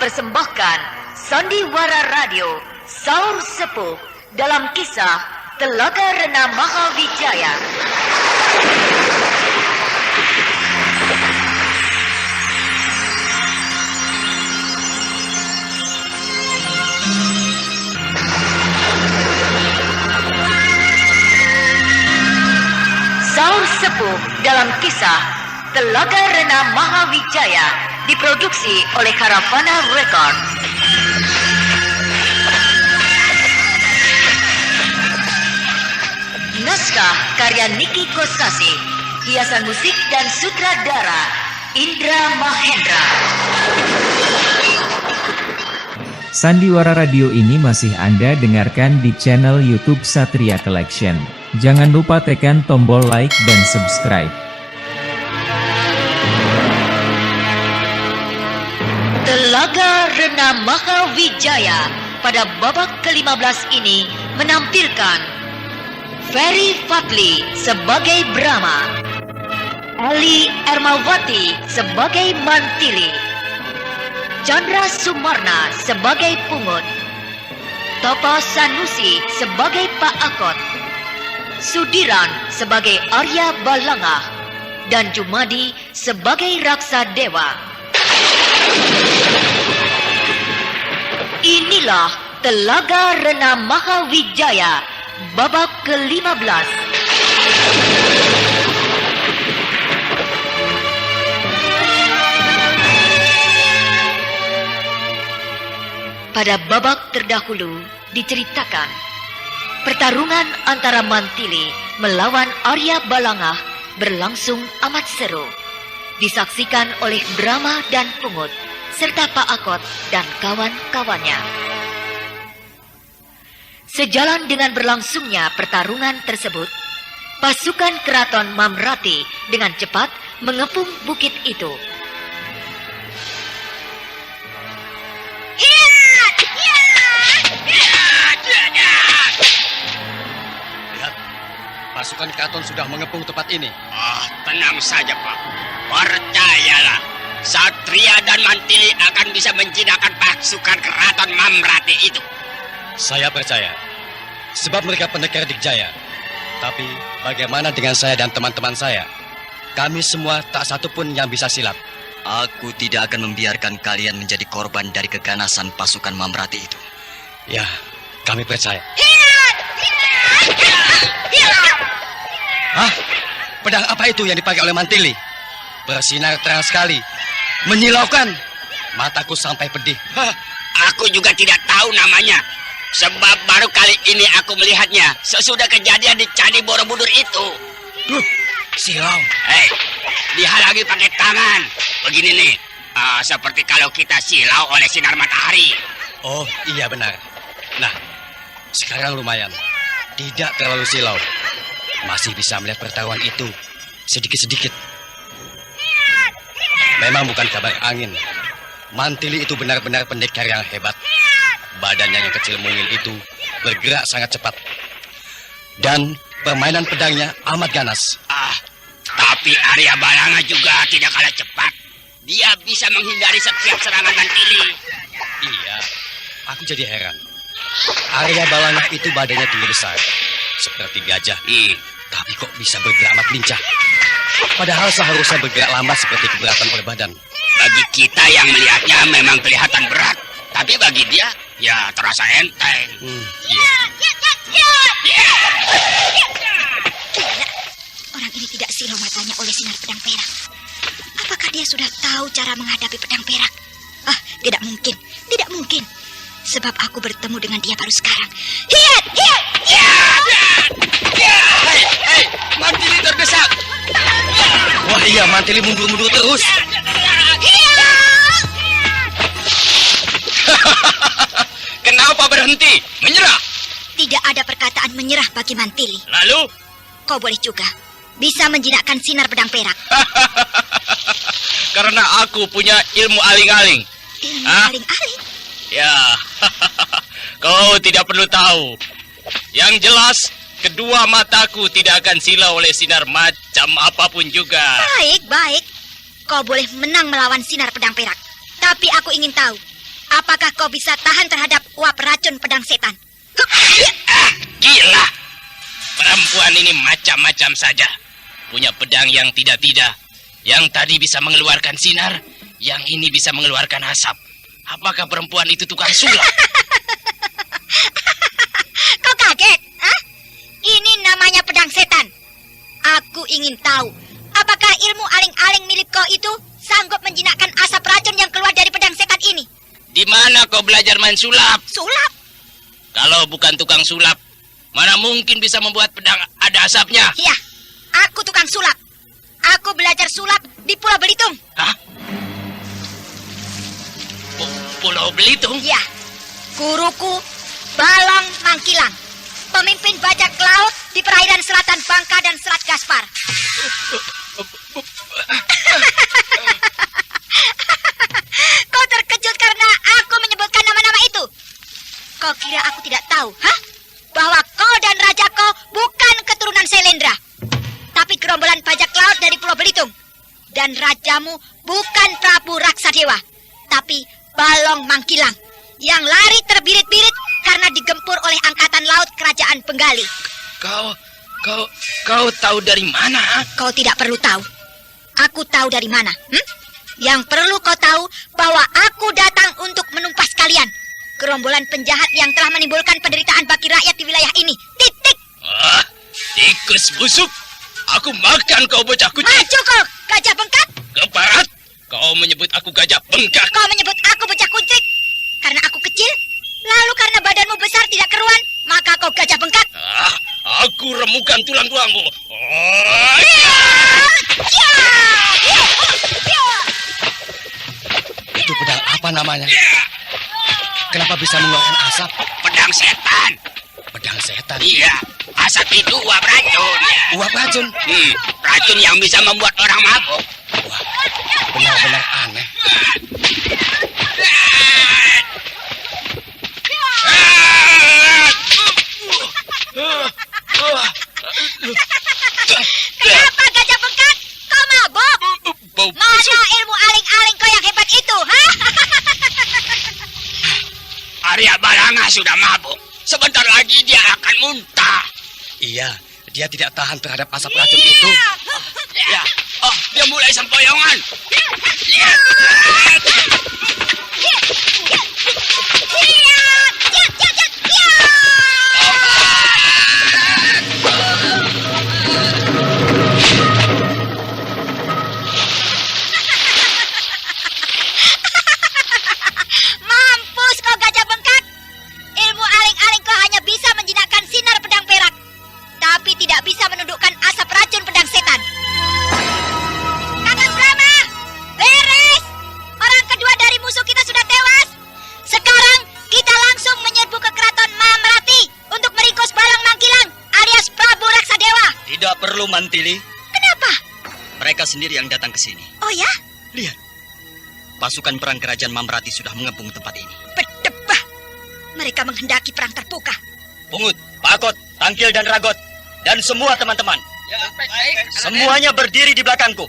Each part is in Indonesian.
mempersembahkan Sandiwara Radio Saur Sepuh dalam kisah Telaga Rena Mahawijaya. Saur Sepuh dalam kisah Telaga Rena Mahawijaya diproduksi oleh Caravana Record. Naskah karya Niki Kosasi, hiasan musik dan sutradara Indra Mahendra. Sandiwara Radio ini masih Anda dengarkan di channel YouTube Satria Collection. Jangan lupa tekan tombol like dan subscribe. Telaga Rena Mahawijaya pada babak ke-15 ini menampilkan Ferry Fadli sebagai Brahma, Ali Ermawati sebagai Mantili, Chandra Sumarna sebagai Pungut, Topo Sanusi sebagai Pak Akot, Sudiran sebagai Arya Balangah, dan Jumadi sebagai Raksa Dewa. Inilah Telaga Rena Mahawijaya babak ke-15. Pada babak terdahulu diceritakan pertarungan antara Mantili melawan Arya Balangah berlangsung amat seru. Disaksikan oleh Brahma dan Pungut serta Pak Akot dan kawan-kawannya. Sejalan dengan berlangsungnya pertarungan tersebut, pasukan keraton Mamrati dengan cepat mengepung bukit itu. Lihat, pasukan keraton sudah mengepung tempat ini. Tenang saja, Pak. Percayalah, Satria dan Mantili akan bisa menjinakkan pasukan keraton Mamrati itu. Saya percaya, sebab mereka pendekar Dikjaya. Tapi bagaimana dengan saya dan teman-teman saya? Kami semua tak satu pun yang bisa silat. Aku tidak akan membiarkan kalian menjadi korban dari keganasan pasukan Mamrati itu. Ya, kami percaya. Hah? Pedang apa itu yang dipakai oleh Mantili? Bersinar terang sekali, menyilaukan. Mataku sampai pedih. Aku juga tidak tahu namanya. Sebab baru kali ini aku melihatnya sesudah kejadian di Candi Borobudur itu. Silau. Dihalangi pakai tangan. Begini nih, seperti kalau kita silau oleh sinar matahari. Oh, iya benar. Nah, sekarang lumayan. Tidak terlalu silau. Masih bisa melihat pertaruhan itu sedikit-sedikit. Memang bukan kabar angin. Mantili itu benar-benar pendekar yang hebat. Badannya yang kecil mungil itu bergerak sangat cepat. Dan permainan pedangnya amat ganas. Tapi Arya Balangah juga tidak kalah cepat. Dia bisa menghindari setiap serangan Mantili. Iya, aku jadi heran. Arya Balangah itu badannya tinggi besar, seperti gajah. Tapi kok bisa bergerak amat lincah? Padahal seharusnya bergerak lambat seperti keberatan oleh badan. Bagi kita yang melihatnya memang kelihatan berat. Tapi bagi dia, ya terasa enteng. Gila, orang ini tidak silau matanya oleh sinar pedang perak. Apakah dia sudah tahu cara menghadapi pedang perak? Tidak mungkin, tidak mungkin. Sebab aku bertemu dengan dia baru sekarang. Hiat! Hei, Mantili terdesak. Wah iya, Mantili mundur-mundur terus. Kenapa berhenti? Menyerah. Tidak ada perkataan menyerah bagi Mantili. Lalu? Kau boleh juga bisa menjinakkan sinar pedang perak. Karena aku punya ilmu aling-aling. Ilmu aling-aling? Ya, kau tidak perlu tahu. Yang jelas, kedua mataku tidak akan silau oleh sinar macam apapun juga. Baik. Kau boleh menang melawan sinar pedang perak. Tapi aku ingin tahu, Apakah kau bisa tahan terhadap uap racun pedang setan? Gila. Perempuan ini macam-macam saja. Punya pedang yang tidak-tidak. Yang tadi bisa mengeluarkan sinar, yang ini bisa mengeluarkan asap. Apakah perempuan itu tukang sulap? Kau kaget? Hah? Ini namanya pedang setan. Aku ingin tahu, apakah ilmu aling-aling milik kau itu sanggup menjinakkan asap racun yang keluar dari pedang setan ini? Di mana kau belajar main sulap? Sulap? Kalau bukan tukang sulap, mana mungkin bisa membuat pedang ada asapnya? Iya, aku tukang sulap. Aku belajar sulap di Pulau Belitung. Hah? Pulau Belitung? Iya, guruku Balong Mangkilang, pemimpin bajak laut di perairan selatan Bangka dan Selat Gaspar. Kau terkejut karena aku menyebutkan nama-nama itu. Kau kira aku tidak tahu, hah? Bahwa kau dan raja kau bukan keturunan Selendra, tapi gerombolan bajak laut dari Pulau Belitung. Dan rajamu bukan Prabu Raksadewa, tapi Balong Mangkilang yang lari terbirit-birit karena digempur oleh angkatan laut kerajaan Bengali. Kau tahu dari mana? Kau tidak perlu tahu. Aku tahu dari mana. Yang perlu kau tahu bahwa aku datang untuk menumpas kalian. Gerombolan penjahat yang telah menimbulkan penderitaan bagi rakyat di wilayah ini. Titik. Tikus busuk. Aku makan kau bocah kucing. Maju kau, gajah bengkak. Keparat. Kau menyebut aku gajah bengkak. Kau menyebut aku bocah kuncik. Karena aku kecil, lalu karena badanmu besar tidak keruan, maka kau gajah bengkak. Aku remukan tulang-tulangmu. Itu pedang apa namanya? Kenapa bisa mengeluarkan asap? Pedang setan. Pedang setan? Iya, asap itu uap racun. Uap racun? Racun yang bisa membuat orang mabuk. Wah, benar-benar aneh. Kenapa gajah bengkak? Kau mabuk? Mana ilmu aling-aling kau yang hebat itu, ha? Arya Balanga sudah mabuk. Sebentar lagi dia akan muntah. Iya, dia tidak tahan terhadap asap racun itu. Ya, dia mulai sempoyongan. Mampus kau gajah bengkak. Ilmu aling-aling kau hanya bisa menjinakkan sinar pedang perak, tapi tidak bisa menundukkan asap racun pedang setan. Kakang Brahma, beres. Orang kedua dari musuh kita sudah tewas. Sekarang kita langsung menyerbu ke keraton Mahamrati untuk meringkus Balong Mangkilang alias Prabu Raksadewa. Tidak perlu, Mantili. Kenapa? Mereka sendiri yang datang ke sini. Oh ya? Lihat. Pasukan perang kerajaan Mahamrati sudah mengepung tempat ini. Berdebah. Mereka menghendaki perang terbuka. Pungut, Pakot, Tangkil, dan Ragot. Dan semua teman-teman. Semuanya berdiri di belakangku.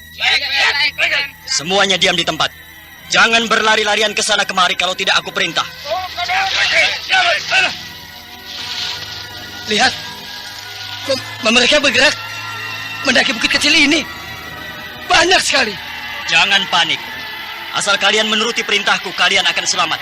Semuanya diam di tempat. Jangan berlari-larian ke sana kemari kalau tidak aku perintah. Lihat, mereka bergerak mendaki bukit kecil ini. Banyak sekali. Jangan panik. Asal kalian menuruti perintahku, kalian akan selamat.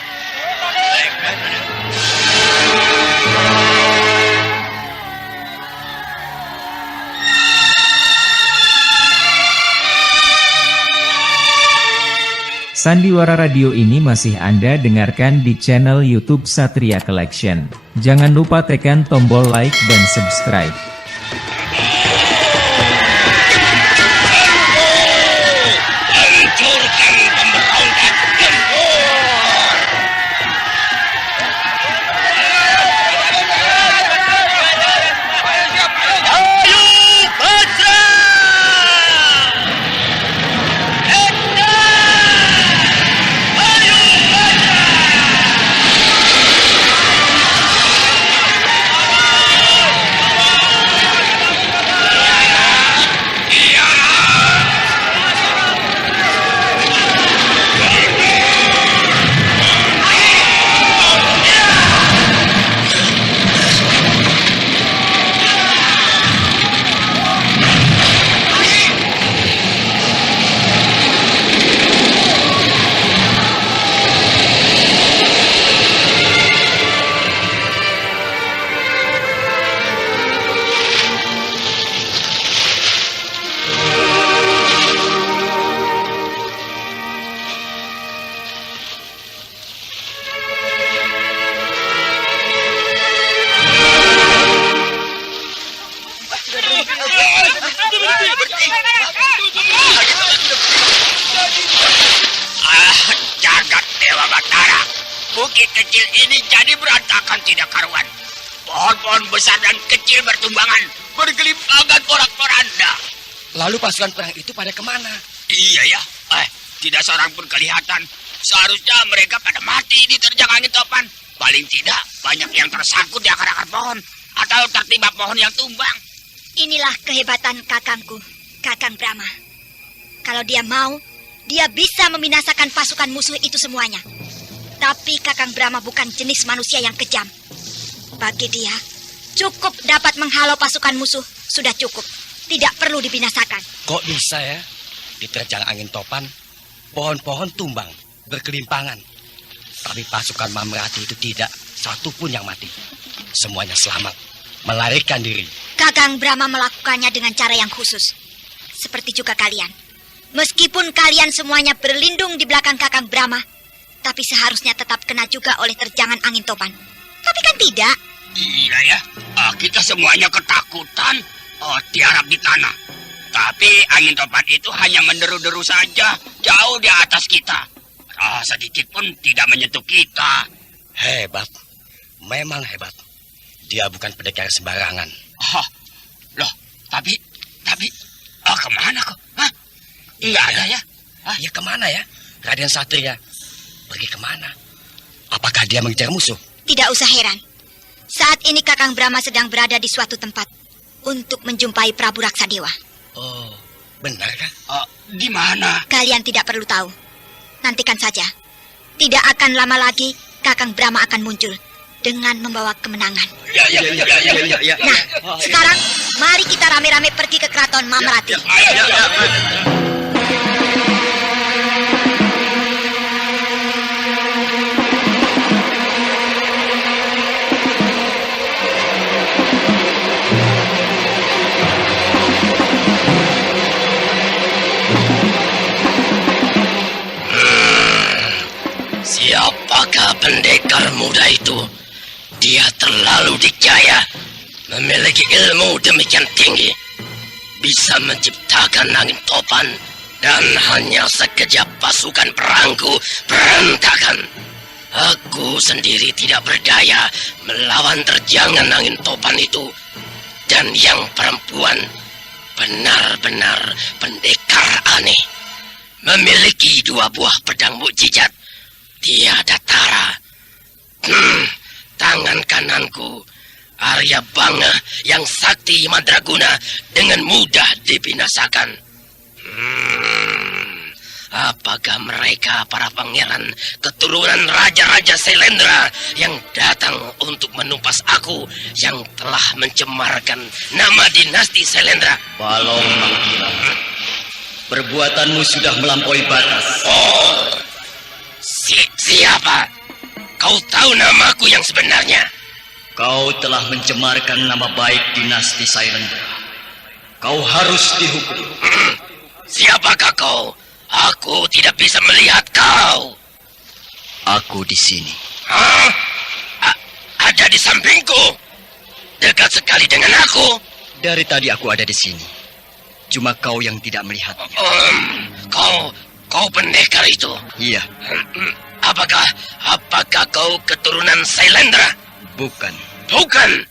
Sandiwara Radio ini masih Anda dengarkan di channel YouTube Satria Collection. Jangan lupa tekan tombol like dan subscribe. Hancurkan pemberontak gempur. Ayo Bajra! Ekta! Ayo Bajra! Jagat Dewa Batara. Bukit kecil ini jadi berantakan tidak karuan. Pohon-pohon besar dan kecil bertumbangan, bergelimpangan porak-poranda. Lalu pasukan perang itu pada kemana? Iya ya, tidak seorang pun kelihatan. Seharusnya mereka pada mati diterjang angin topan. Paling tidak banyak yang tersangkut di akar-akar pohon atau tertimpa pohon yang tumbang. Inilah kehebatan kakangku, Kakang Brahma. Kalau dia mau, dia bisa membinasakan pasukan musuh itu semuanya. Tapi Kakang Brahma bukan jenis manusia yang kejam. Bagi dia, cukup dapat menghalau pasukan musuh, sudah cukup. Tidak perlu dibinasakan. Kok bisa ya? Diterjang angin topan, pohon-pohon tumbang, berkelimpangan. Tapi pasukan Mamerati itu tidak, satu pun yang mati. Semuanya selamat, melarikan diri. Kakang Brahma melakukannya dengan cara yang khusus. Seperti juga kalian. Meskipun kalian semuanya berlindung di belakang Kakang Brahma, tapi seharusnya tetap kena juga oleh terjangan angin topan. Tapi kan tidak. Iya ya, kita semuanya ketakutan, tiarap di tanah. Tapi angin topan itu hanya menderu-deru saja, jauh di atas kita. Sedikit pun tidak menyentuh kita. Hebat, memang hebat. Dia bukan pendekar sembarangan. Loh, tapi, kemana kok? Enggak ada ya? Ya kemana ya? Raden Satria pergi kemana? Apakah dia mengejar musuh? Tidak usah heran. Saat ini Kakang Brahma sedang berada di suatu tempat untuk menjumpai Prabu Raksadewa. Oh, benar kan? Di mana? Kalian tidak perlu tahu. Nantikan saja. Tidak akan lama lagi Kakang Brahma akan muncul dengan membawa kemenangan. Ya. Nah, sekarang mari kita rame-rame pergi ke keraton Mamerati. Siapakah pendekar muda itu? Dia terlalu dikjaya, memiliki ilmu demikian tinggi, bisa menciptakan angin topan, dan hanya sekejap pasukan perangku berantakan. Aku sendiri tidak berdaya melawan terjangan angin topan itu. Dan yang perempuan benar-benar pendekar aneh, memiliki 2 buah pedang mukjizat. Tiada tara. Tangan kananku, Arya Banga yang sakti Mandraguna, dengan mudah dibinasakan. Apakah mereka para pangeran keturunan Raja-Raja Sailendra yang datang untuk menumpas aku yang telah mencemarkan nama dinasti Sailendra? Balong Mangkila, perbuatanmu sudah melampaui batas. Siapa? Kau tahu namaku yang sebenarnya? Kau telah mencemarkan nama baik dinasti Sailendra. Kau harus dihukum. Siapakah kau? Aku tidak bisa melihat kau. Aku di sini. Ada di sampingku. Dekat sekali dengan aku. Dari tadi aku ada di sini. Cuma kau yang tidak melihatnya. Kau pendekar itu? Iya. Apakah kau keturunan Sailendra? Bukan. Bukan.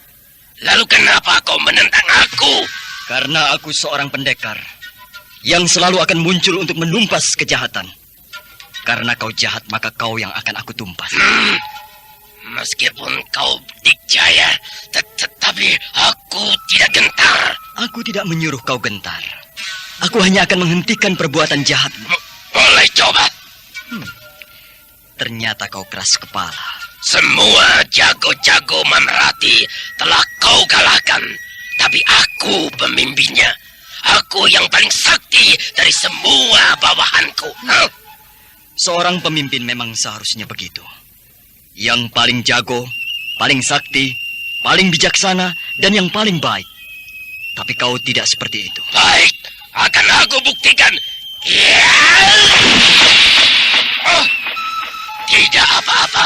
Lalu kenapa kau menentang aku? Karena aku seorang pendekar yang selalu akan muncul untuk menumpas kejahatan. Karena kau jahat, maka kau yang akan aku tumpas. Meskipun kau dikjaya, tetapi aku tidak gentar. Aku tidak menyuruh kau gentar. Aku hanya akan menghentikan perbuatan jahatmu. Boleh coba. Ternyata kau keras kepala. Semua jago-jago Mamerati telah kau kalahkan. Tapi aku pemimpinnya. Aku yang paling sakti dari semua bawahanku. Seorang pemimpin memang seharusnya begitu. Yang paling jago, paling sakti, paling bijaksana, dan yang paling baik. Tapi kau tidak seperti itu. Baik, akan aku buktikan. Tidak apa-apa.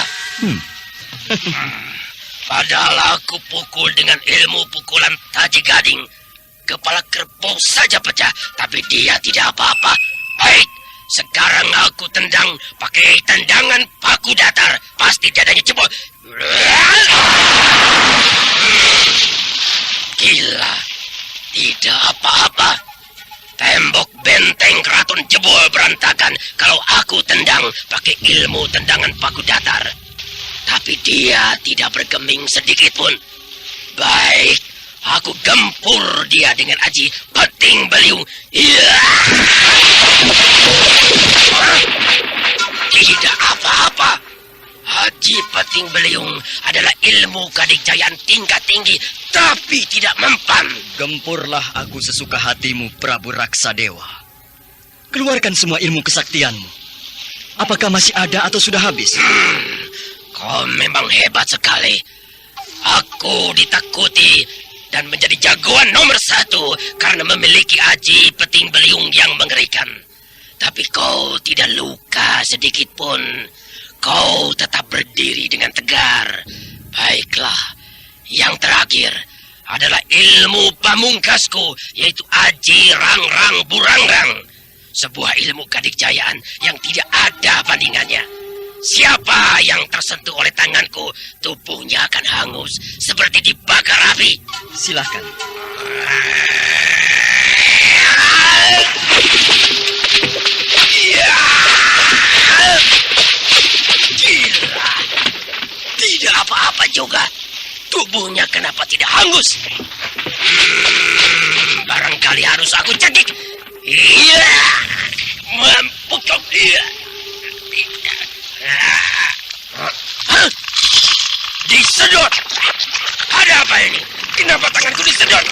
Padahal aku pukul dengan ilmu pukulan Taji Gading. kepala kerbau saja pecah, tapi dia tidak apa-apa. Baik, sekarang aku tendang pakai tendangan paku datar. Pasti dadanya jebol. Gila, tidak apa-apa. Tembok benteng keraton jebol berantakan kalau aku tendang pakai ilmu tendangan paku datar. Tapi dia tidak bergeming sedikit pun. Baik, aku gempur dia dengan aji peting beliung. Iya. Tidak apa-apa. Aji peting beliung adalah ilmu kadikjayaan tingkat tinggi, tapi tidak mempan. Gempurlah aku sesuka hatimu, Prabu Raksadewa. Keluarkan semua ilmu kesaktianmu. Apakah masih ada atau sudah habis? Kau memang hebat sekali. Aku ditakuti dan menjadi jagoan nomor 1 karena memiliki aji peting beliung yang mengerikan. Tapi kau tidak luka sedikit pun. Kau tetap berdiri dengan tegar. Baiklah, yang terakhir adalah ilmu pamungkasku, yaitu aji rang-rang burangrang. Sebuah ilmu kadikjayaan yang tidak ada bandingannya. Siapa yang tersentuh oleh tanganku, tubuhnya akan hangus seperti dibakar api. Silahkan. Gila, tidak apa-apa juga. Tubuhnya kenapa tidak hangus? Barangkali harus aku cekik. Iya, mampu kau dia. Disedot. Ada apa ini? Kenapa tanganku disedot?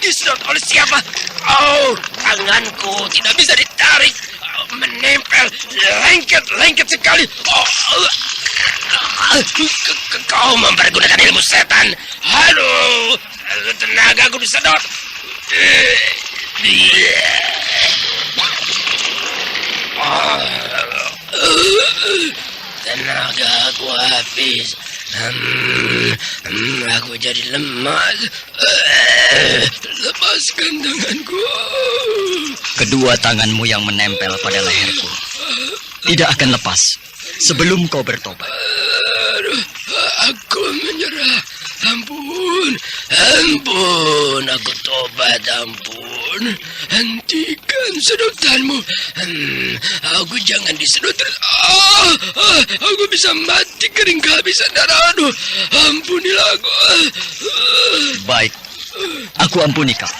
Disedot oleh siapa? Oh, tanganku tidak bisa ditarik. Menempel, lengket sekali. Kau mempergunakan ilmu setan. Halo, tenagaku disedot. Tenaga aku habis. Aku jadi lemas. Lepaskan tanganku. Kedua tanganmu yang menempel pada leherku tidak akan lepas sebelum kau bertobat. Aku menyerah. Ampun, ampun, aku tobat, ampun. Hentikan sedotanmu. Aku jangan disedot terus. Aku bisa mati kering kehabisan darah. Aduh, ampunilah aku. Baik, aku ampuni kau.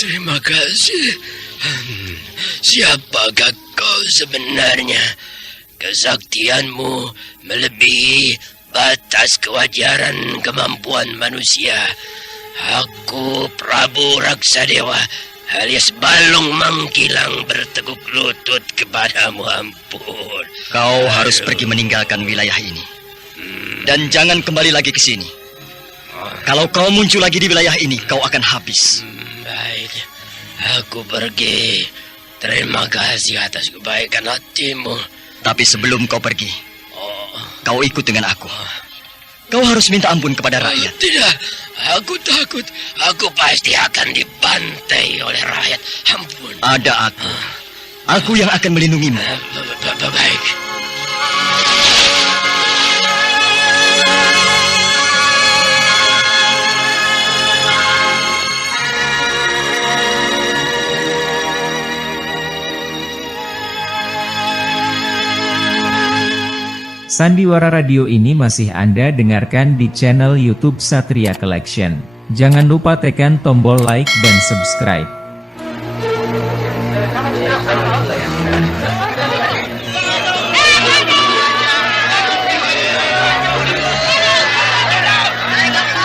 Terima kasih. Siapakah kau sebenarnya? Kesaktianmu melebihi batas kewajaran kemampuan manusia. Aku Prabu Raksadewa alias Balung Mangkilang berteguk lutut kepadamu. Ampun. Kau harus pergi meninggalkan wilayah ini. Dan jangan kembali lagi ke sini. Kalau kau muncul lagi di wilayah ini, kau akan habis. Baik, aku pergi. Terima kasih atas kebaikan hatimu. Tapi sebelum kau pergi, kau ikut dengan aku. Kau harus minta ampun kepada rakyat. Tidak, aku takut. Aku pasti akan dibantai oleh rakyat. Ampun. Ada aku. Aku yang akan melindungimu. Baik. Sandiwara Radio ini masih Anda dengarkan di channel YouTube Satria Collection. Jangan lupa tekan tombol like dan subscribe.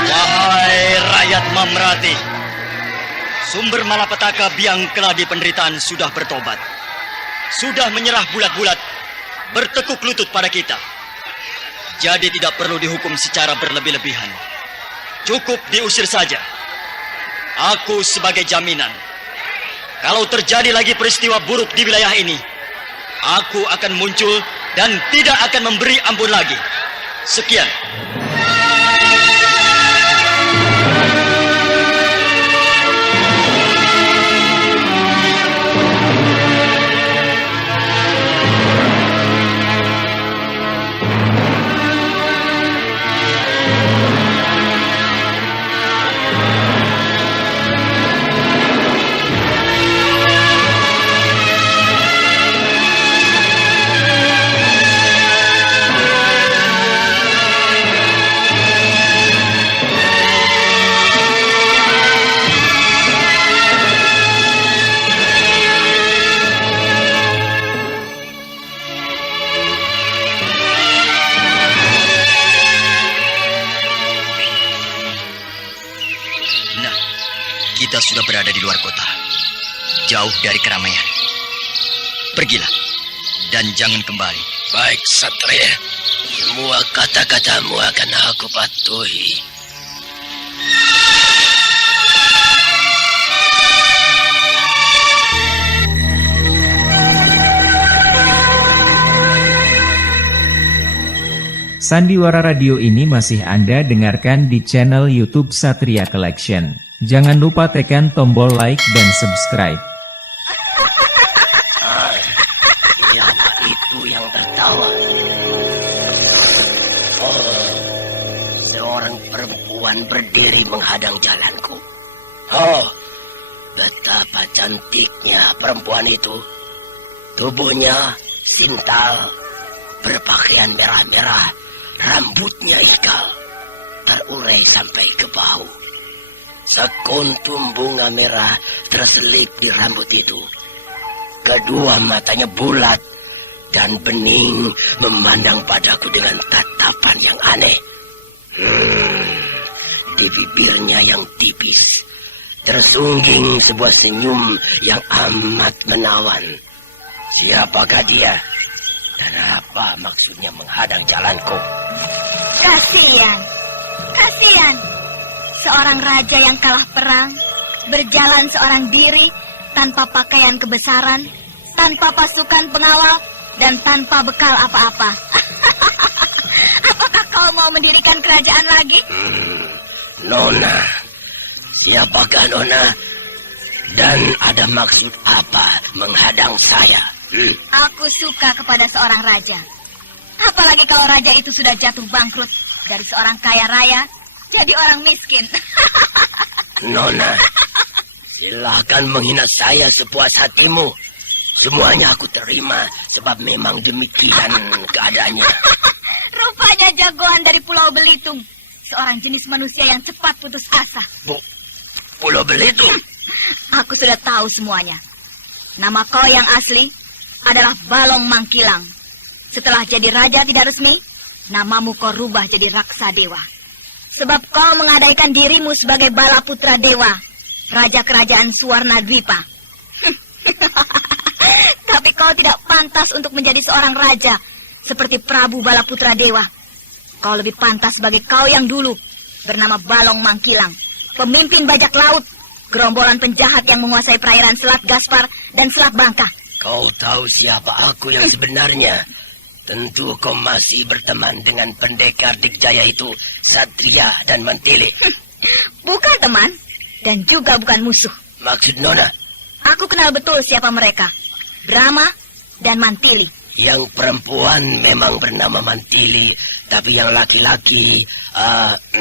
Wahai rakyat Mamrati, sumber malapetaka Biang Keladi penderitaan sudah bertobat. Sudah menyerah bulat-bulat, bertekuk lutut pada kita. Jadi tidak perlu dihukum secara berlebih-lebihan. Cukup diusir saja. Aku sebagai jaminan, kalau terjadi lagi peristiwa buruk di wilayah ini, aku akan muncul dan tidak akan memberi ampun lagi. Sekian. Kita sudah berada di luar kota, jauh dari keramaian. Pergilah, dan jangan kembali. Baik, Satria. Semua kata-katamu akan aku patuhi. Sandiwara Radio ini masih Anda dengarkan di channel YouTube Satria Collection. Jangan lupa tekan tombol like dan subscribe. Siapa itu yang tertawa? Oh, seorang perempuan berdiri menghadang jalanku. Oh, betapa cantiknya perempuan itu. Tubuhnya sintal, berpakaian merah-merah, rambutnya ikal, terurai sampai ke bahu. Sekuntum bunga merah terselip di rambut itu. Kedua matanya bulat dan bening memandang padaku dengan tatapan yang aneh. Di bibirnya yang tipis tersungging sebuah senyum yang amat menawan. Siapakah dia? Dan apa maksudnya menghadang jalanku? Kasihan. Seorang raja yang kalah perang, berjalan seorang diri, tanpa pakaian kebesaran, tanpa pasukan pengawal, dan tanpa bekal apa-apa. Apakah kau mau mendirikan kerajaan lagi? Nona, siapakah Nona? Dan ada maksud apa menghadang saya? Aku suka kepada seorang raja. Apalagi kalau raja itu sudah jatuh bangkrut dari seorang kaya raya jadi orang miskin. Nona, silahkan menghina saya sepuas hatimu. Semuanya aku terima sebab memang demikian keadaannya. Rupanya jagoan dari Pulau Belitung, seorang jenis manusia yang cepat putus asa. Pulau Belitung? Aku sudah tahu semuanya. Nama kau yang asli adalah Balong Mangkilang. Setelah jadi raja tidak resmi, namamu kau rubah jadi Raksa Dewa. Sebab kau mengadaikan dirimu sebagai Bala Putra Dewa, Raja Kerajaan Suwarna Dwipa. Tapi kau tidak pantas untuk menjadi seorang raja seperti Prabu Bala Putra Dewa. Kau lebih pantas sebagai kau yang dulu bernama Balong Mangkilang, pemimpin bajak laut, gerombolan penjahat yang menguasai perairan Selat Gaspar dan Selat Bangka. Kau tahu siapa aku yang sebenarnya? Tentu kau masih berteman dengan pendekar Dikjaya itu, Satria dan Mantili. Bukan teman, dan juga bukan musuh. Maksud Nona? Aku kenal betul siapa mereka. Brahma dan Mantili. Yang perempuan memang bernama Mantili, tapi yang laki-laki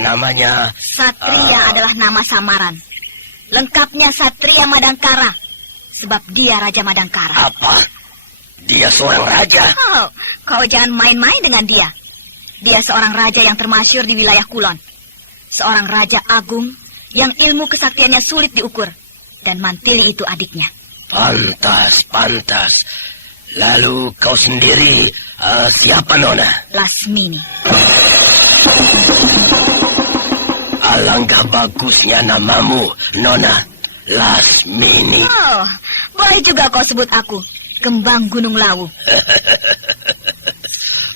namanya... Satria adalah nama samaran. Lengkapnya Satria Madangkara, sebab dia Raja Madangkara. Apa? Dia seorang raja? Oh, kau jangan main-main dengan dia. Dia seorang raja yang termasyhur di wilayah Kulon. Seorang raja agung yang ilmu kesaktiannya sulit diukur. Dan Mantili itu adiknya. Pantas. Lalu kau sendiri siapa Nona? Lasmini. Alangkah bagusnya namamu, Nona. Lasmini. Oh, boleh juga kau sebut aku Kembang Gunung Lawu.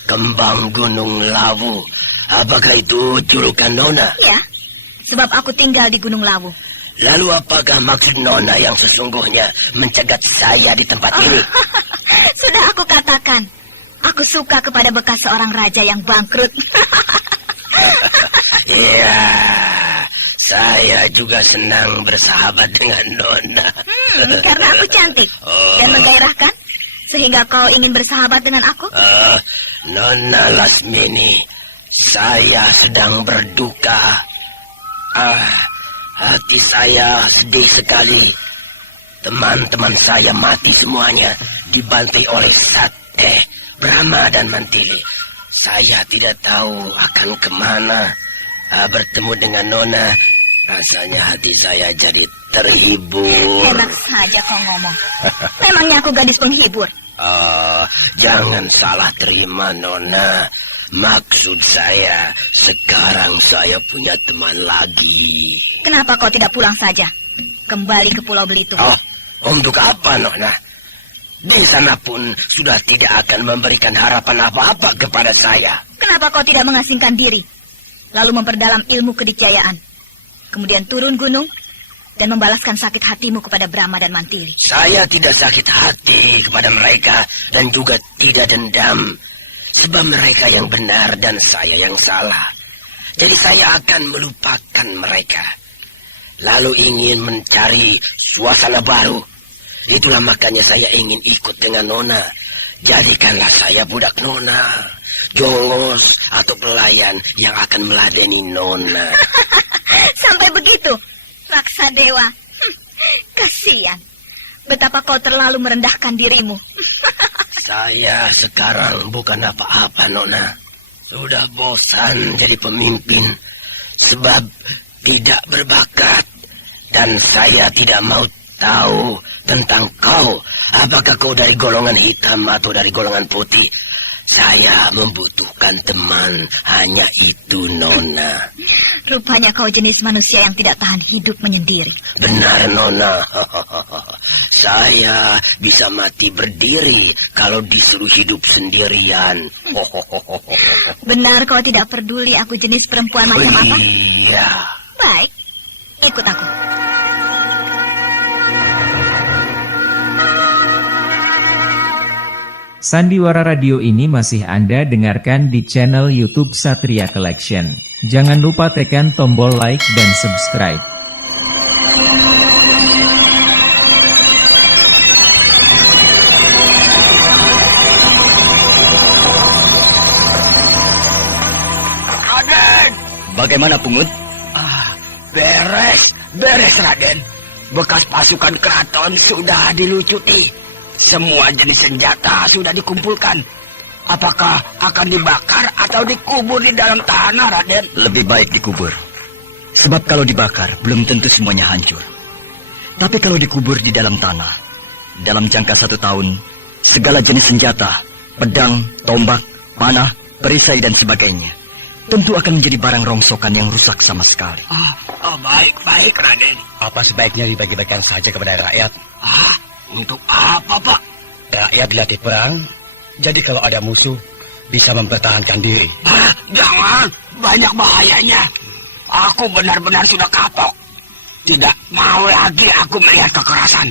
Kembang Gunung Lawu. Apakah itu julukan Nona? Ya, sebab aku tinggal di Gunung Lawu. Lalu apakah maksud Nona yang sesungguhnya mencegat saya di tempat ini? Sudah aku katakan Katakan, aku suka kepada bekas seorang raja yang bangkrut. Iya, saya juga senang bersahabat dengan Nona. Karena aku cantik dan menggairahkan, sehingga kau ingin bersahabat dengan aku? Nona Lasmini, saya sedang berduka. Hati saya sedih sekali. Teman-teman saya mati semuanya, dibantai oleh Sate, Brahma dan Mantili. Saya tidak tahu akan kemana. Bertemu dengan Nona, rasanya hati saya jadi terhibur. Enak saja kau ngomong. Memangnya aku gadis penghibur? Jangan salah terima, Nona. Maksud saya, sekarang saya punya teman lagi. Kenapa kau tidak pulang saja? Kembali ke Pulau Belitung. Untuk apa, Nona? Di sana pun sudah tidak akan memberikan harapan apa-apa kepada saya. Kenapa kau tidak mengasingkan diri, lalu memperdalam ilmu kedikjayaan, kemudian turun gunung dan membalaskan sakit hatimu kepada Brahma dan Mantili? Saya tidak sakit hati kepada mereka dan juga tidak dendam. Sebab mereka yang benar dan saya yang salah. Jadi saya akan melupakan mereka. Lalu ingin mencari suasana baru. Itulah makanya saya ingin ikut dengan Nona. Jadikanlah saya budak Nona, jongos atau pelayan yang akan meladeni Nona. Sampai begitu, Laksadewa. Kasihan. Betapa kau terlalu merendahkan dirimu. Saya sekarang bukan apa-apa, Nona. Sudah bosan jadi pemimpin. Sebab tidak berbakat. Dan saya tidak mau tahu tentang kau. Apakah kau dari golongan hitam atau dari golongan putih? Saya membutuhkan teman, hanya itu, Nona. Rupanya kau jenis manusia yang tidak tahan hidup menyendiri. Benar, Nona. Saya bisa mati berdiri kalau disuruh hidup sendirian. Benar kau tidak peduli aku jenis perempuan macam apa? Iya. Baik, ikut aku. Sandiwara Radio ini masih Anda dengarkan di channel YouTube Satria Collection. Jangan lupa tekan tombol like dan subscribe. Raden! Bagaimana, Pungut? Beres, Raden. Bekas pasukan keraton sudah dilucuti. Semua jenis senjata sudah dikumpulkan. Apakah akan dibakar atau dikubur di dalam tanah, Raden? Lebih baik dikubur. Sebab kalau dibakar, belum tentu semuanya hancur. Tapi kalau dikubur di dalam tanah, dalam jangka 1 tahun, segala jenis senjata, pedang, tombak, panah, perisai dan sebagainya, tentu akan menjadi barang rongsokan yang rusak sama sekali. Baik, Raden. Apa sebaiknya dibagi-bagikan saja kepada rakyat? Untuk apa, Pak? Rakyat dilatih perang, jadi kalau ada musuh, bisa mempertahankan diri. Jangan, banyak bahayanya. Aku benar-benar sudah kapok. Tidak mau lagi aku melihat kekerasan.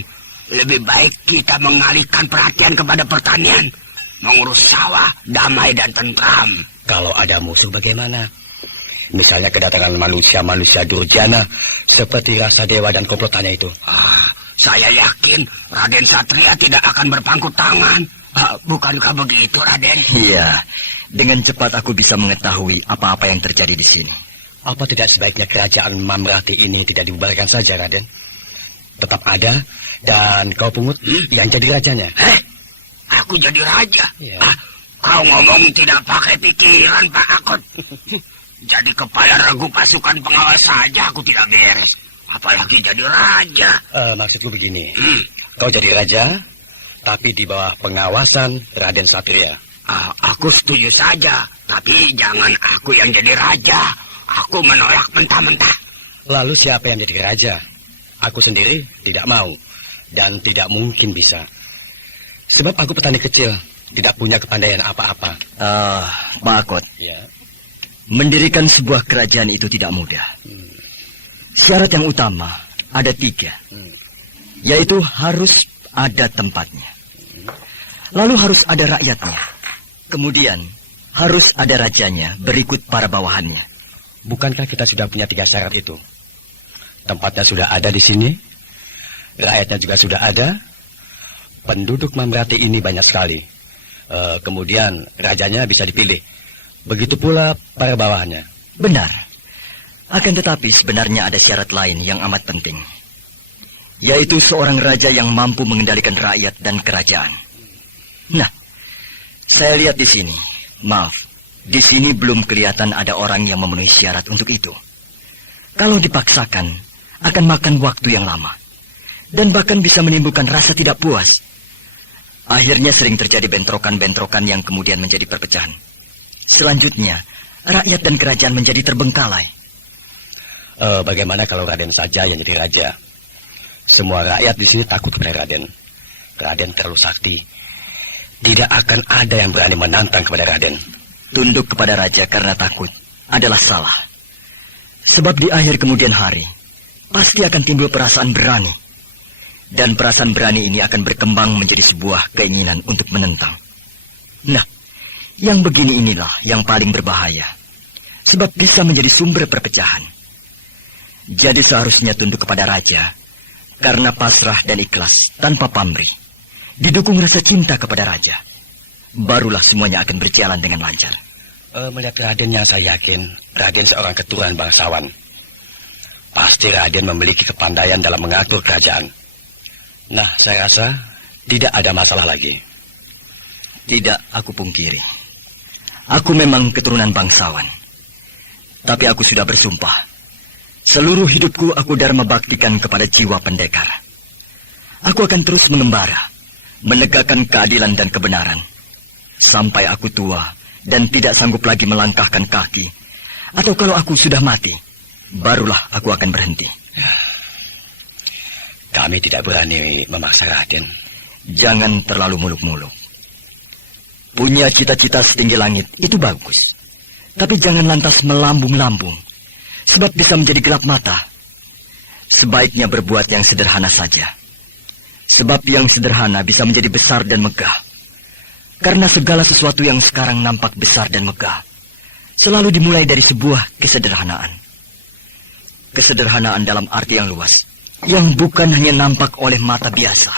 Lebih baik kita mengalihkan perhatian kepada pertanian. Mengurus sawah, damai dan tentram. Kalau ada musuh bagaimana? Misalnya kedatangan manusia-manusia durjana, seperti Rasa Dewa dan komplotannya itu. Saya yakin Raden Satria tidak akan berpangku tangan. Bukankah begitu, Raden? Iya, dengan cepat aku bisa mengetahui apa-apa yang terjadi di sini. Apa tidak sebaiknya kerajaan Mamrati ini tidak dibubarkan saja, Raden? Tetap ada, dan kau Pungut yang jadi rajanya. Aku jadi raja? Ya. Kau ngomong tidak pakai pikiran, Pak Akot. Jadi kepala regu pasukan pengawal saja aku tidak beres. Apalagi jadi raja. Maksudku begini, kau jadi raja, tapi di bawah pengawasan Raden Satria. Aku setuju saja, tapi jangan aku yang jadi raja. Aku menolak mentah-mentah. Lalu siapa yang jadi raja? Aku sendiri tidak mau, dan tidak mungkin bisa. Sebab aku petani kecil, tidak punya kepandaian apa-apa. Pak Akot, Ya. mendirikan sebuah kerajaan itu tidak mudah. Syarat yang utama ada 3, yaitu harus ada tempatnya, Lalu harus ada rakyatnya. Kemudian harus ada rajanya berikut para bawahannya. Bukankah kita sudah punya 3 syarat itu? Tempatnya sudah ada di sini, rakyatnya juga sudah ada, penduduk Mamrati ini banyak sekali. Kemudian rajanya bisa dipilih. Begitu pula para bawahannya. Benar. Akan tetapi sebenarnya ada syarat lain yang amat penting, yaitu seorang raja yang mampu mengendalikan rakyat dan kerajaan. Nah, saya lihat di sini. Maaf, di sini belum kelihatan ada orang yang memenuhi syarat untuk itu. Kalau dipaksakan, akan makan waktu yang lama, dan bahkan bisa menimbulkan rasa tidak puas. Akhirnya sering terjadi bentrokan-bentrokan yang kemudian menjadi perpecahan. Selanjutnya, rakyat dan kerajaan menjadi terbengkalai. Bagaimana kalau Raden saja yang jadi raja? Semua rakyat di sini takut kepada Raden. Raden terlalu sakti. Tidak akan ada yang berani menantang kepada Raden. Tunduk kepada raja karena takut adalah salah. Sebab di akhir kemudian hari, pasti akan timbul perasaan berani. Dan perasaan berani ini akan berkembang menjadi sebuah keinginan untuk menentang. Nah, yang begini inilah yang paling berbahaya. Sebab bisa menjadi sumber perpecahan. Jadi seharusnya tunduk kepada raja karena pasrah dan ikhlas tanpa pamrih. Didukung rasa cinta kepada raja. Barulah semuanya akan berjalan dengan lancar. Melihat Raden yang saya yakin, Raden seorang keturunan bangsawan. Pasti Raden memiliki kepandaian dalam mengatur kerajaan. Nah, saya rasa tidak ada masalah lagi. Tidak aku pungkiri. Aku memang keturunan bangsawan. Tapi aku sudah bersumpah. Seluruh hidupku aku dharma baktikan kepada jiwa pendekar. Aku akan terus mengembara, menegakkan keadilan dan kebenaran. Sampai aku tua dan tidak sanggup lagi melangkahkan kaki. Atau kalau aku sudah mati, barulah aku akan berhenti. Kami tidak berani memaksa Raden. Jangan terlalu muluk-muluk. Punya cita-cita setinggi langit itu bagus. Tapi jangan lantas melambung-lambung. Sebab bisa menjadi gelap mata. Sebaiknya berbuat yang sederhana saja. Sebab yang sederhana bisa menjadi besar dan megah. Karena segala sesuatu yang sekarang nampak besar dan megah selalu dimulai dari sebuah kesederhanaan. Kesederhanaan dalam arti yang luas, yang bukan hanya nampak oleh mata biasa,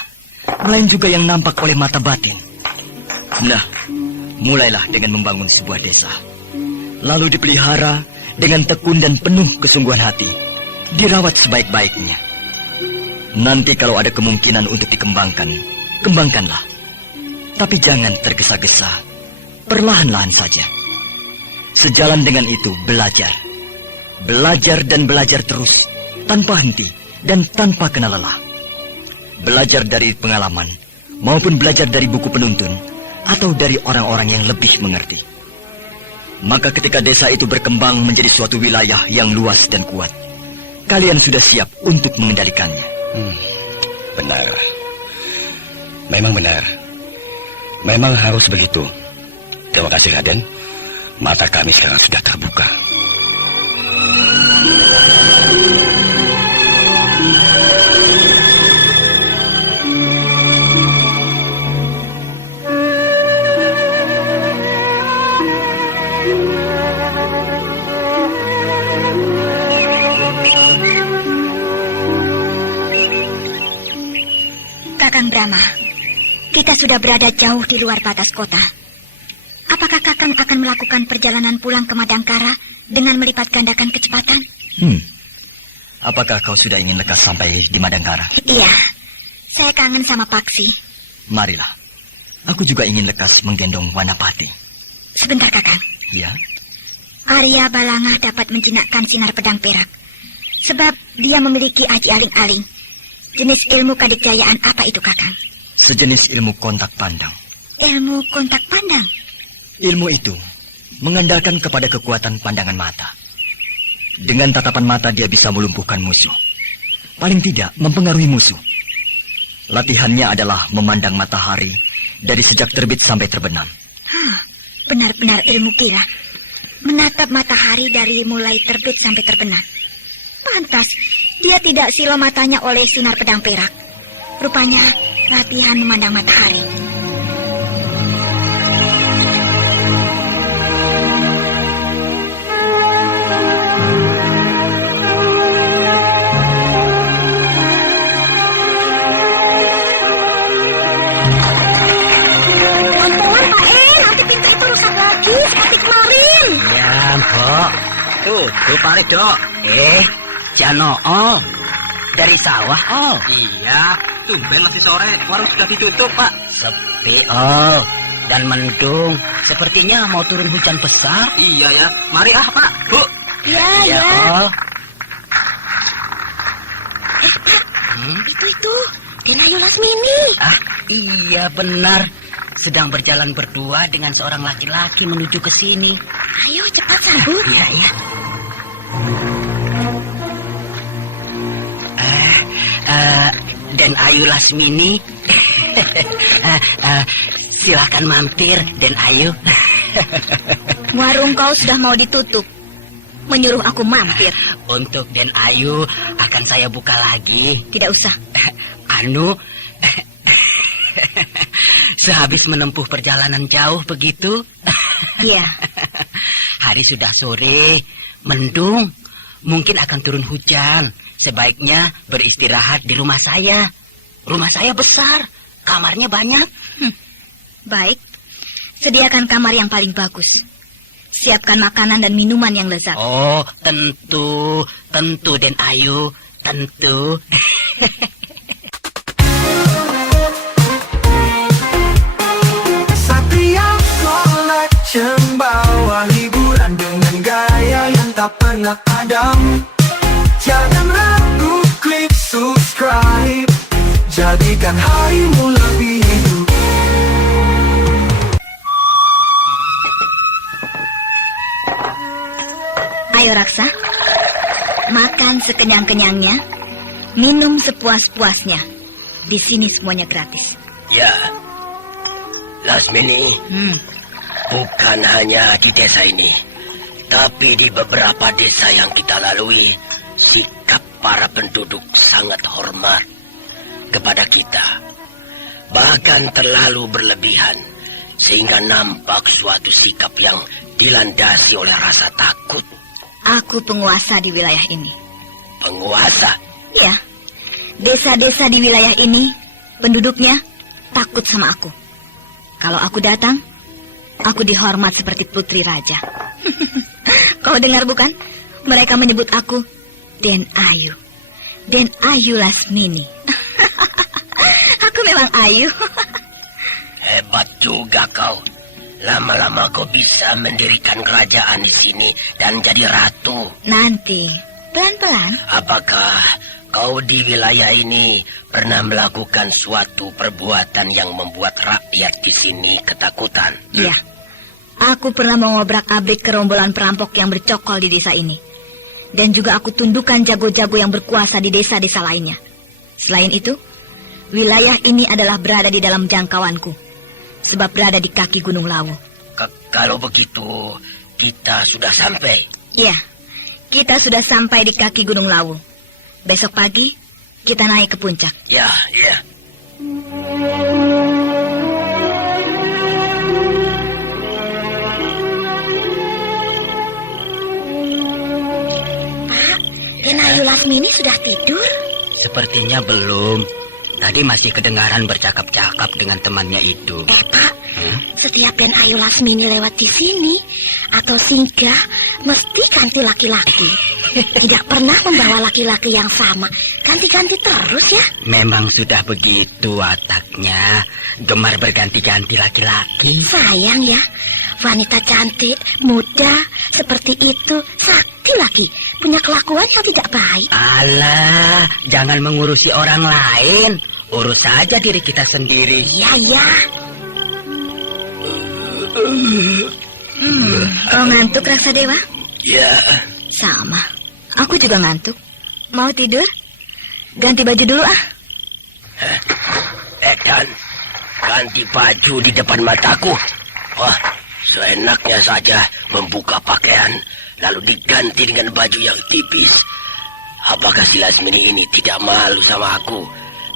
melainkan juga yang nampak oleh mata batin. Nah, mulailah dengan membangun sebuah desa. Lalu dipelihara dengan tekun dan penuh kesungguhan hati, dirawat sebaik-baiknya. Nanti kalau ada kemungkinan untuk dikembangkan, kembangkanlah. Tapi jangan tergesa-gesa, perlahan-lahan saja. Sejalan dengan itu, belajar. Belajar dan belajar terus, tanpa henti dan tanpa kena lelah. Belajar dari pengalaman, maupun belajar dari buku penuntun, atau dari orang-orang yang lebih mengerti. Maka ketika desa itu berkembang menjadi suatu wilayah yang luas dan kuat, kalian sudah siap untuk mengendalikannya. Benar. Memang benar. Memang harus begitu. Terima kasih, Raden. Mata kami sekarang sudah terbuka. Kakang Brahma, kita sudah berada jauh di luar batas kota. Apakah Kakang akan melakukan perjalanan pulang ke Madangkara dengan melipat gandakan kecepatan? Apakah kau sudah ingin lekas sampai di Madangkara? Iya, saya kangen sama Paksi. Marilah, aku juga ingin lekas menggendong Wanapati. Sebentar, Kakang. Ya? Arya Balangah dapat menjinakkan sinar pedang perak, sebab dia memiliki aji aling-aling. Jenis ilmu kadikjayaan apa itu, Kakang? Sejenis ilmu kontak pandang. Ilmu kontak pandang? Ilmu itu mengandalkan kepada kekuatan pandangan mata. Dengan tatapan mata dia bisa melumpuhkan musuh. Paling tidak mempengaruhi musuh. Latihannya adalah memandang matahari dari sejak terbit sampai terbenam. Benar-benar ilmu gila. Menatap matahari dari mulai terbit sampai terbenam. Pantas dia tidak silau matanya oleh sinar pedang perak. Rupanya latihan memandang matahari. Tutup Pak Rido. Janool. Dari sawah, Ol. Iya, tumben masih sore. Warung sudah ditutup, Pak. Sepi, Ol. Dan mendung. Sepertinya mau turun hujan besar. Iya ya. Mari Pak. Bu. Ya. Ol. Itu. Den Ayu Lasmini. Iya benar. Sedang berjalan berdua dengan seorang laki-laki menuju ke sini. Ayo cepat sambut. Iya. Den Ayu Lasmini. Silakan mampir, Den Ayu. Warung kau sudah mau ditutup. Menyuruh aku mampir. Untuk Den Ayu akan saya buka lagi. Tidak usah. Sehabis menempuh perjalanan jauh begitu. Iya. Hari sudah sore, mendung. Mungkin akan turun hujan. Sebaiknya beristirahat di rumah saya. Rumah saya besar, kamarnya banyak. Baik. Sediakan kamar yang paling bagus. Siapkan makanan dan minuman yang lezat. Oh, tentu Den Ayu, tentu. Satria Collection bawa hiburan dengan gaya yang tak pernah padam. Jangan ragu, klik subscribe. Jadikan harimu lebih hidup. Ayo Raksa, makan sekenyang-kenyangnya, minum sepuas-puasnya. Di sini semuanya gratis. Ya, Lasmini, bukan hanya di desa ini, tapi di beberapa desa yang kita lalui, sikap para penduduk sangat hormat kepada kita. Bahkan terlalu berlebihan, sehingga nampak suatu sikap yang dilandasi oleh rasa takut. Aku penguasa di wilayah ini. Penguasa? Ya, desa-desa di wilayah ini, penduduknya takut sama aku. Kalau aku datang, aku dihormat seperti putri raja. Kau dengar bukan? Mereka menyebut aku Den Ayu. Den Ayu Lasmini. Aku memang Ayu. Hebat juga kau. Lama-lama kau bisa mendirikan kerajaan di sini dan jadi ratu. Nanti, pelan-pelan. Apakah kau di wilayah ini pernah melakukan suatu perbuatan yang membuat rakyat di sini ketakutan? Iya. Aku pernah mengobrak-abrik gerombolan perampok yang bercokol di desa ini. Dan juga aku tundukkan jago-jago yang berkuasa di desa-desa lainnya. Selain itu, wilayah ini adalah berada di dalam jangkauanku. Sebab berada di kaki Gunung Lawu. Kalau begitu, kita sudah sampai. Iya, kita sudah sampai di kaki Gunung Lawu. Besok pagi, kita naik ke puncak. Ya. Pak, Den Ayu Lasmini sudah tidur? Sepertinya belum. Tadi masih kedengaran bercakap-cakap dengan temannya itu. Pak, setiap Den Ayu Lasmini lewat di sini atau singgah, mesti ganti laki-laki. Tidak pernah membawa laki-laki yang sama. Ganti-ganti terus ya? Memang sudah begitu wataknya. Gemar berganti-ganti laki-laki. Sayang ya, wanita cantik, muda, seperti itu, sakti lagi. Punya kelakuan yang tidak baik. Alah, jangan mengurusi orang lain. Urus saja diri kita sendiri. Iya. Kau ngantuk, Raksa Dewa? Ya. Sama. Aku juga ngantuk. Mau tidur? Ganti baju dulu ah. Edan, ganti baju di depan mataku. Wah, seenaknya saja membuka pakaian, lalu diganti dengan baju yang tipis. Apakah si Lasmini ini tidak malu sama aku?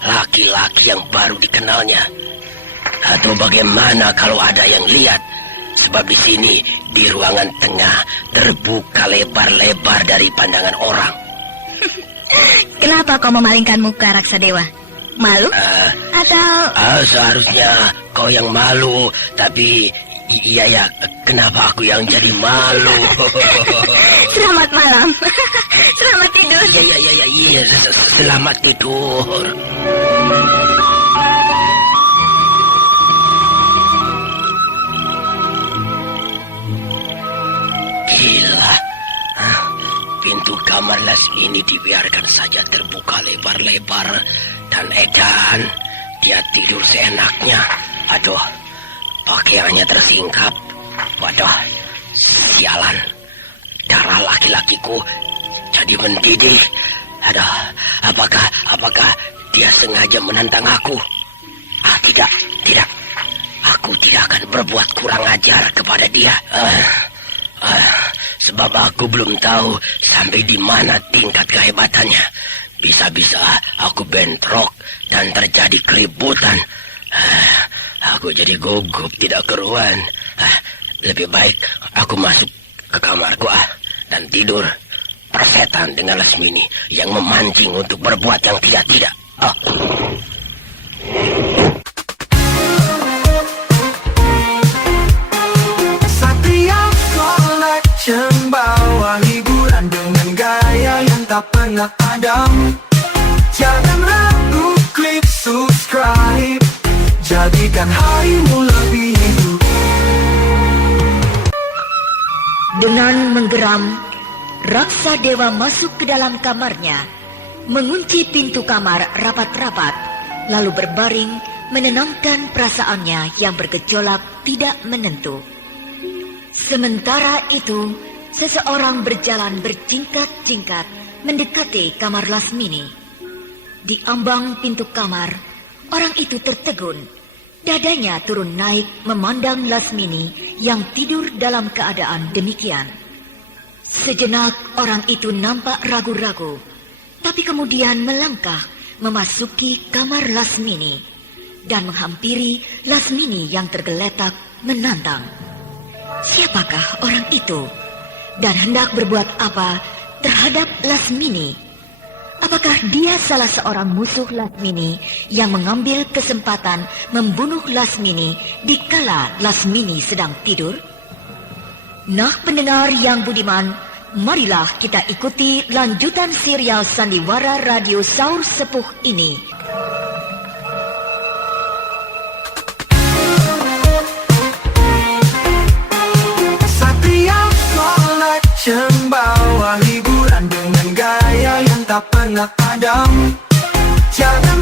Laki-laki yang baru dikenalnya. Atau bagaimana kalau ada yang lihat? Sebab di sini, di ruangan tengah, terbuka lebar-lebar dari pandangan orang. Kenapa kau memalingkan muka, Raksa Dewa? Malu? Atau... Seharusnya kau yang malu, tapi Iya ya, kenapa aku yang jadi malu? Selamat malam. Selamat tidur. Iya, selamat tidur. Gila. Pintu kamar Lasmini dibiarkan saja terbuka lebar-lebar. Dan edan, dia tidur seenaknya. Aduh, pakaiannya tersingkap. Waduh, sialan. Darah laki-lakiku jadi mendidih. Aduh, apakah dia sengaja menantang aku? Tidak. Aku tidak akan berbuat kurang ajar kepada dia. Sebab aku belum tahu sampai di mana tingkat kehebatannya. Bisa-bisa aku bentrok dan terjadi keributan. Aku jadi gugup tidak keruan. Lebih baik aku masuk ke kamarku dan tidur. Persetan dengan Lasmini yang memancing untuk berbuat yang tidak. Satria Collection bawa hiburan dengan gaya yang tak pernah padam. Jangan ragu, klik subscribe. Jadikan harimu lebih hidup. Dengan menggeram, Raksa Dewa masuk ke dalam kamarnya, mengunci pintu kamar rapat-rapat, lalu berbaring menenangkan perasaannya yang bergejolak tidak menentu. Sementara itu, seseorang berjalan berjingkat-jingkat mendekati kamar Lasmini. Di ambang pintu kamar, orang itu tertegun. Dadanya turun naik memandang Lasmini yang tidur dalam keadaan demikian. Sejenak orang itu nampak ragu-ragu, tapi kemudian melangkah memasuki kamar Lasmini dan menghampiri Lasmini yang tergeletak menantang. Siapakah orang itu dan hendak berbuat apa terhadap Lasmini? Apakah dia salah seorang musuh Lasmini yang mengambil kesempatan membunuh Lasmini dikala Lasmini sedang tidur? Nah, pendengar yang budiman, marilah kita ikuti lanjutan serial Sandiwara Radio Saur Sepuh ini. Satria Collection bawa hiburan dengan gaya yang tak pernah padam. Jangan